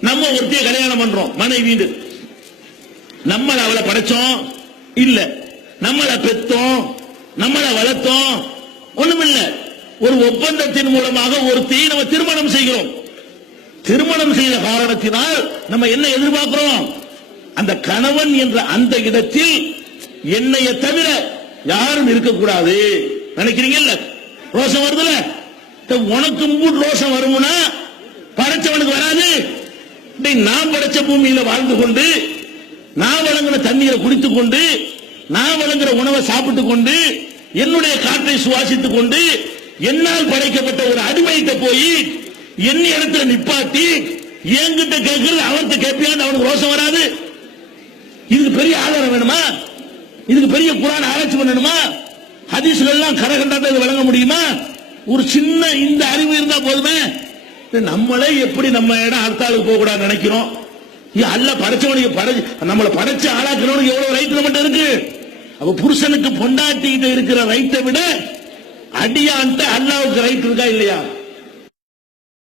நம்ம ஒருத்தைய கல்யாணம் பண்றோம் மனைவின்னு நம்மள அவளை படைச்சோம்? இல்ல. நம்மள பெத்தோம்? நம்மள வளர்த்தோம்? ஒண்ணுமில்ல. ஒரு ஒப்பந்தத்தின் மூலமாக ஒரு நம்ம திருமணம் செய்கிறோம். திருமணம் செய்த காரணத்தினால் நம்ம என்ன எதிர்பார்க்கிறோம்? அந்த கணவன் என்ற அந்த இடத்தில் என்னைய தவிர யாரும் இருக்கக்கூடாது. நினைக்கிறீங்கல்ல ரோஷம் வருதுல? உனக்கும் உனக்கு மூணு ரோஷம் வரும்னா நான் படைச்ச பூமியில வாழ்ந்து கொண்டு நான் வழங்கின தண்ணீரை குடித்துக் கொண்டு நான் வழங்குற உணவை சாப்பிட்டுக் கொண்டு என்னுடைய காற்றை சுவாசித்துக் கொண்டு என்னால் படைக்கப்பட்ட ஒரு அடிமையிட்ட போய் என் இடத்துல நிப்பாட்டி என்கிட்ட கேட்கறது அவன்கிட்ட கேட்பியான்னு அவனுக்கு ரோஷம் வராது. இதுக்கு பெரிய ஆதாரம் வேணுமா? இதுக்கு பெரிய குரான் ஆராய்ச்சி பண்ணணுமா? ஹதீஸ்கள் எல்லாம் கரகண்டாட்ட இது வழங்க முடியுமா? ஒரு சின்ன இந்த அறிவு இருந்தா போதுமே. நம்மளே எப்படி நம்ம இடம் அடுத்தாளுக்கு போக கூடாது நினைக்கிறோம்? அல்ல படைச்சவனுக்கு படைச்சு நம்மளை படைச்சு ஆளாக்கணும்னு எவ்வளவு ரைட் நம்மகிட்ட இருக்கு? அப்ப புருஷனுக்கு பொண்டாட்டிகிட்ட இருக்கிற ரைட்டை விட அடியான்ட்டு அல்லாவுக்கு ரைட் இருக்கா இல்லையா?